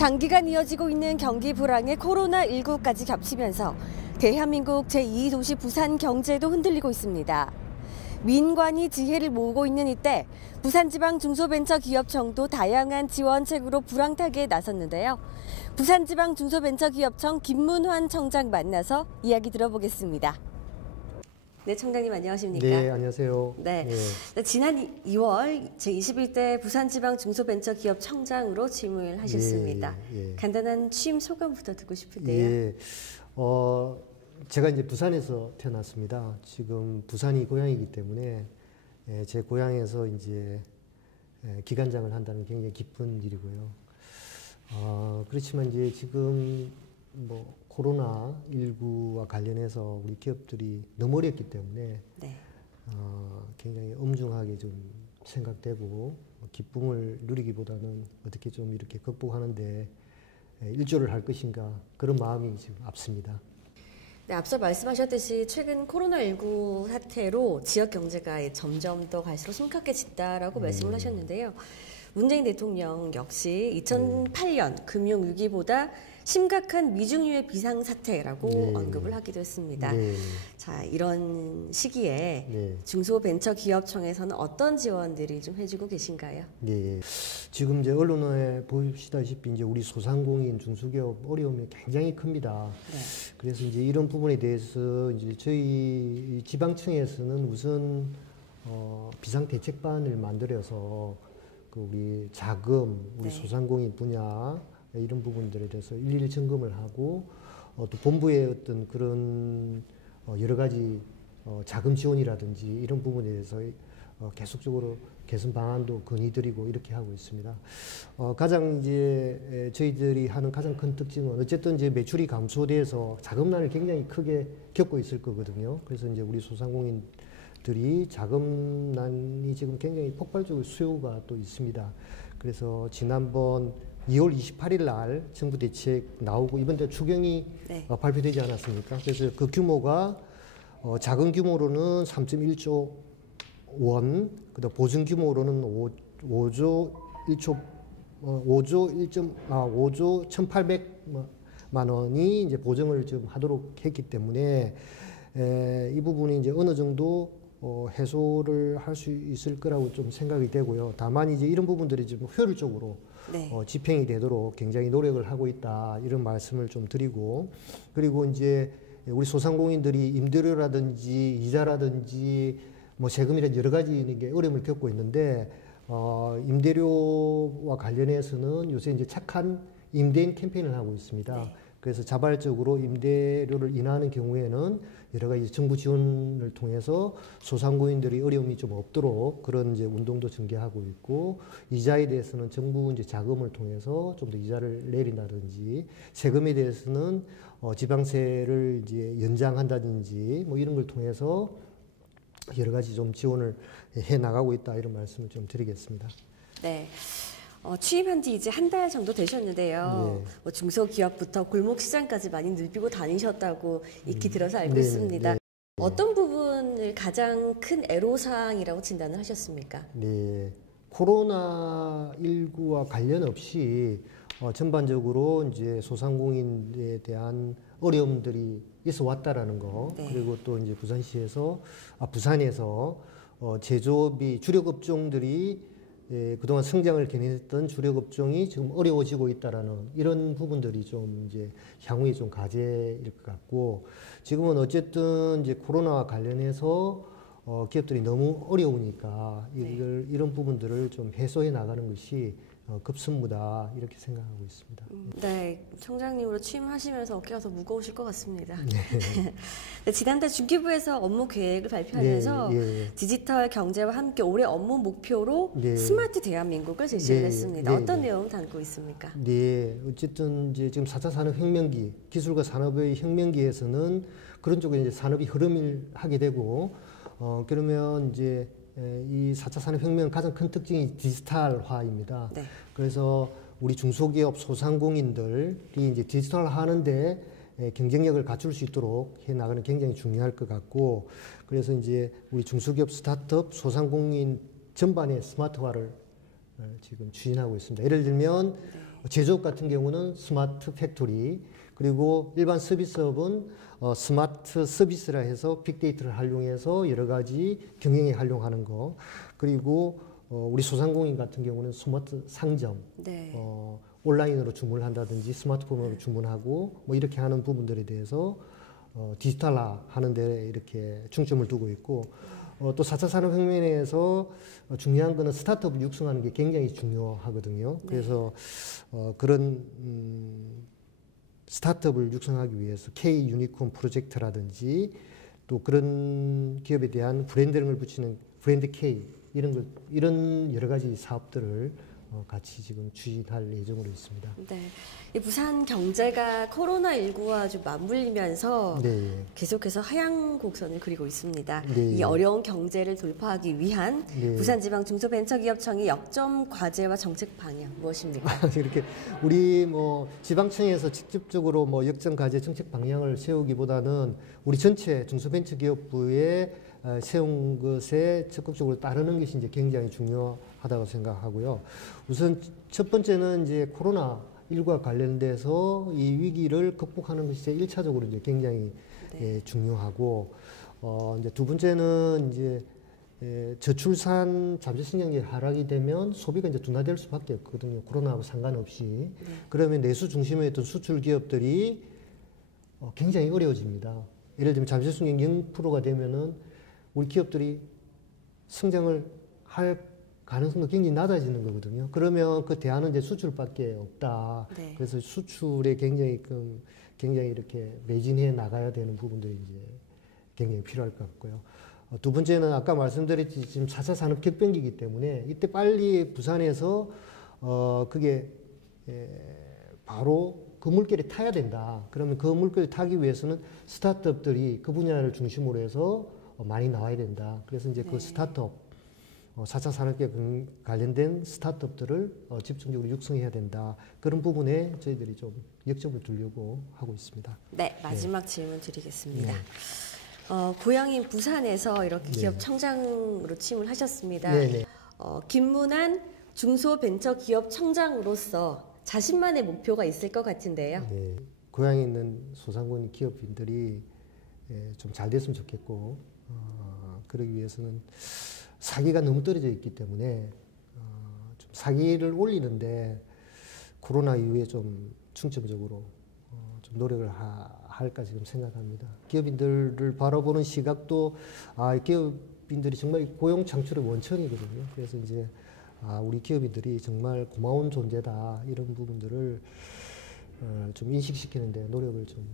장기간 이어지고 있는 경기 불황에 코로나19까지 겹치면서 대한민국 제2도시 부산 경제도 흔들리고 있습니다. 민관이 지혜를 모으고 있는 이때 부산지방 중소벤처기업청도 다양한 지원책으로 불황타기에 나섰는데요. 부산지방 중소벤처기업청 김문환 청장 만나서 이야기 들어보겠습니다. 네, 청장님 안녕하십니까? 네, 안녕하세요. 네, 지난 2월 제21대 부산지방 중소벤처기업청장으로 취임을 하셨습니다. 간단한 취임 소감부터 듣고 싶은데요. 예, 제가 이제 부산에서 태어났습니다. 지금 부산이 고향이기 때문에 제 고향에서 이제 기관장을 한다는 굉장히 기쁜 일이고요. 그렇지만 이제 지금 뭐 코로나19와 관련해서 우리 기업들이 너무 어렵기 때문에 굉장히 엄중하게 좀 생각되고 기쁨을 누리기보다는 어떻게 좀 이렇게 극복하는데 일조를 할 것인가 그런 마음이 지금 앞섭니다. 네, 앞서 말씀하셨듯이 최근 코로나19 사태로 지역 경제가 점점 더 갈수록 심각해진다라고 말씀을 하셨는데요. 문재인 대통령 역시 2008년 금융위기보다 심각한 미중유의 비상사태라고 언급을 하기도 했습니다. 자, 이런 시기에 중소벤처기업청에서는 어떤 지원들이 좀 해주고 계신가요? 네, 지금 이제 언론에 보시다시피 이제 우리 소상공인 중소기업 어려움이 굉장히 큽니다. 그래서 이제 이런 부분에 대해서 이제 저희 지방청에서는 우선 비상대책반을 만들어서 그 우리 자금, 우리 소상공인 분야 이런 부분들에 대해서 일일이 점검을 하고 또 본부의 어떤 그런 여러 가지 자금 지원이라든지 이런 부분에 대해서 계속적으로 개선 방안도 건의드리고 이렇게 하고 있습니다. 가장 이제 저희들이 하는 가장 큰 특징은 어쨌든 이제 매출이 감소돼서 자금난을 굉장히 크게 겪고 있을 거거든요. 그래서 이제 우리 소상공인들이 자금난이 지금 굉장히 폭발적으로 수요가 또 있습니다. 그래서 지난번 2월 28일 날 정부 대책 나오고 이번 달 추경이 발표되지 않았습니까? 그래서 그 규모가 작은 규모로는 3.1조 원, 그다음 보증 규모로는 5조 1,800만 원이 이제 보증을 좀 하도록 했기 때문에 이 부분이 이제 어느 정도 해소를 할 수 있을 거라고 좀 생각이 되고요. 다만 이제 이런 부분들이 좀 효율적으로 집행이 되도록 굉장히 노력을 하고 있다 이런 말씀을 좀 드리고, 그리고 이제 우리 소상공인들이 임대료라든지 이자라든지 뭐 세금이라든지 여러 가지 이게 어려움을 겪고 있는데 임대료와 관련해서는 요새 이제 착한 임대인 캠페인을 하고 있습니다. 그래서 자발적으로 임대료를 인하하는 경우에는 여러 가지 정부 지원을 통해서 소상공인들이 어려움이 좀 없도록 그런 이제 운동도 전개하고 있고, 이자에 대해서는 정부 이제 자금을 통해서 좀 더 이자를 내린다든지, 세금에 대해서는 지방세를 이제 연장한다든지 뭐 이런 걸 통해서 여러 가지 좀 지원을 해 나가고 있다 이런 말씀을 좀 드리겠습니다. 네. 취임한 지 이제 한 달 정도 되셨는데요. 뭐 중소기업부터 골목시장까지 많이 누비고 다니셨다고 익히 들어서 알고 있습니다. 어떤 부분을 가장 큰 애로사항이라고 진단을 하셨습니까? 네, 코로나19와 관련 없이 전반적으로 이제 소상공인에 대한 어려움들이 있어 왔다라는 거, 그리고 또 이제 부산에서 제조업이 주력 업종들이 그동안 성장을 견인했던 주력 업종이 지금 어려워지고 있다라는 이런 부분들이 좀 이제 향후에 좀 과제일 것 같고, 지금은 어쨌든 이제 코로나와 관련해서 기업들이 너무 어려우니까 이런 부분들을 좀 해소해 나가는 것이 급선무다 이렇게 생각하고 있습니다. 네, 청장님으로 취임하시면서 어깨가 더 무거우실 것 같습니다. 네, 지난달 중기부에서 업무 계획을 발표하면서 디지털 경제와 함께 올해 업무 목표로 스마트 대한민국을 제시를 했습니다. 어떤 내용 담고 있습니까? 네, 어쨌든 이제 지금 4차 산업혁명기, 기술과 산업의 혁명기에서는 그런 쪽에 이제 산업이 흐름을 하게 되고, 그러면 이제 이 4차 산업혁명 가장 큰 특징이 디지털화입니다. 그래서 우리 중소기업 소상공인들이 이제 디지털화하는데 경쟁력을 갖출 수 있도록 해 나가는 굉장히 중요할 것 같고, 그래서 이제 우리 중소기업 스타트업 소상공인 전반의 스마트화를 지금 추진하고 있습니다. 예를 들면 제조업 같은 경우는 스마트 팩토리, 그리고 일반 서비스업은 스마트 서비스라 해서 빅데이터를 활용해서 여러 가지 경영에 활용하는 거, 그리고 우리 소상공인 같은 경우는 스마트 상점, 네. 온라인으로 주문을 한다든지 스마트폰으로 주문하고 뭐 이렇게 하는 부분들에 대해서 디지털화 하는 데 이렇게 중점을 두고 있고, 또 4차 산업혁명에서 중요한 거는 스타트업을 육성하는 게 굉장히 중요하거든요. 그래서 그런 스타트업을 육성하기 위해서 K 유니콘 프로젝트라든지 또 그런 기업에 대한 브랜딩을 붙이는 브랜드 K 이런 여러 가지 사업들을 같이 지금 추진할 예정으로 있습니다. 네. 이 부산 경제가 코로나19와 좀 맞물리면서 네. 계속해서 하향 곡선을 그리고 있습니다. 네. 이 어려운 경제를 돌파하기 위한 네. 부산지방중소벤처기업청의 역점 과제와 정책 방향 무엇입니까? 이렇게 우리 지방청에서 직접적으로 역점 과제 정책 방향을 세우기보다는 우리 전체 중소벤처기업부에 세운 것에 적극적으로 따르는 것이 이제 굉장히 중요하다고 생각하고요. 우선 첫 번째는 이제 코로나19와 관련돼서 이 위기를 극복하는 것이 제 1차적으로 이제 굉장히 중요하고, 이제 두 번째는 이제 저출산 잠재성장률이 하락이 되면 소비가 이제 둔화될 수밖에 없거든요. 코로나하고 상관없이. 그러면 내수 중심의 어떤 수출 기업들이 굉장히 어려워집니다. 예를 들면 잠재성장 0%가 되면은 우리 기업들이 성장을 할 가능성도 굉장히 낮아지는 거거든요. 그러면 그 대안은 이제 수출밖에 없다. 네. 그래서 수출에 굉장히 이렇게 매진해 나가야 되는 부분들이 이제 굉장히 필요할 것 같고요. 두 번째는 아까 말씀드렸듯이 지금 4차 산업 격변기이기 때문에 이때 빨리 부산에서 그게 바로 그 물결에 타야 된다. 그러면 그 물결에 타기 위해서는 스타트업들이 그 분야를 중심으로 해서 많이 나와야 된다. 그래서 이제 그 스타트업, 4차 산업계획 관련된 스타트업들을 집중적으로 육성해야 된다. 그런 부분에 저희들이 좀 역점을 두려고 하고 있습니다. 네, 마지막 질문 드리겠습니다. 고향인 부산에서 이렇게 기업 청장으로 취임을 하셨습니다. 김문환 중소벤처기업 청장으로서 자신만의 목표가 있을 것 같은데요. 네, 고향에 있는 소상공인 기업인들이 좀 잘 됐으면 좋겠고, 그러기 위해서는 사기가 너무 떨어져 있기 때문에 좀 사기를 올리는데 코로나 이후에 좀 중점적으로 좀 노력을 할까 지금 생각합니다. 기업인들을 바라보는 시각도 기업인들이 정말 고용 창출의 원천이거든요. 그래서 이제 우리 기업인들이 정말 고마운 존재다 이런 부분들을 좀 인식시키는데 노력을 좀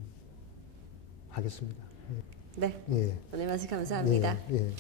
하겠습니다. 네. 예. 오늘 말씀 감사합니다. 예.